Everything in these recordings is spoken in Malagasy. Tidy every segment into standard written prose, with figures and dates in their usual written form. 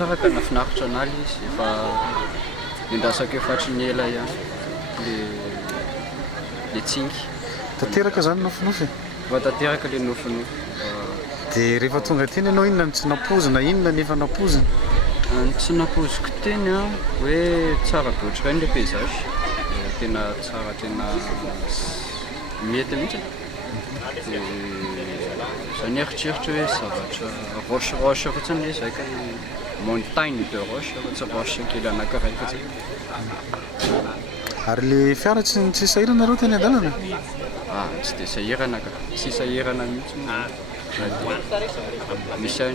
tsara ka nafinaritra analy izy efa endasako efatry ny ela ihany le tsingy tanteraka zany nofinofy fa tanteraka le nofinofy dia rehefa tonga teny ianao inona ny tsy napozina inona nefa napozina ny tsy napoziko teny a hoe tsara be ohatr'ireny le paysage tena tsara tena mety mihitsy dia zany eritreritra hoe zavatra roche fotsiny le zay ka montagne de roche fa tsy roche kely anankiray fotsiny ary le fiara tsy sahirana nareo teny an-dalana tsy dia sahirana ka tsy sahirana mihitsy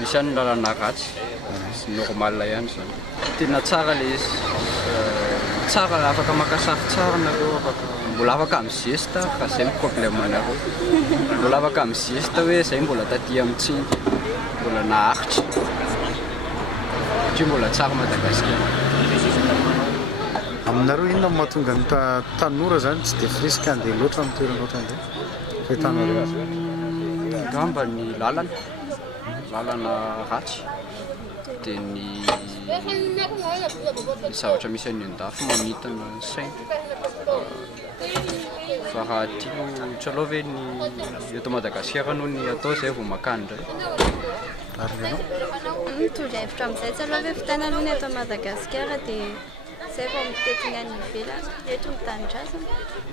misy any lalana ratsy sy normal ihany zany tena tsara le izy tsara afaka maka sary tsara nareo afaka mbola afaka amin'ny geste fa zay ny problème anareo mbola afaka amin'ny geste hoe zay mbola taty amin'tsingy mbola naharitra satria mbola tsara Madagasikara aminareo inona ny mahatonga ny tanora zany tsy dia frisika andeha loatra amin'ny toerana loatra andeha fahitanareo gamba ny lalana ratsy dia ny zavatra misy any an-dafy manitana saina fa raha tio tsy aloha ve ny eto Madagasikara noho ny atao zay vao makany indray ary ianao mitondra hevitra amin'izay tsy aloha hoe fitana aloha ny eto Madagasikara dia zay vao mitetina any ivelany eto ny tanindrazana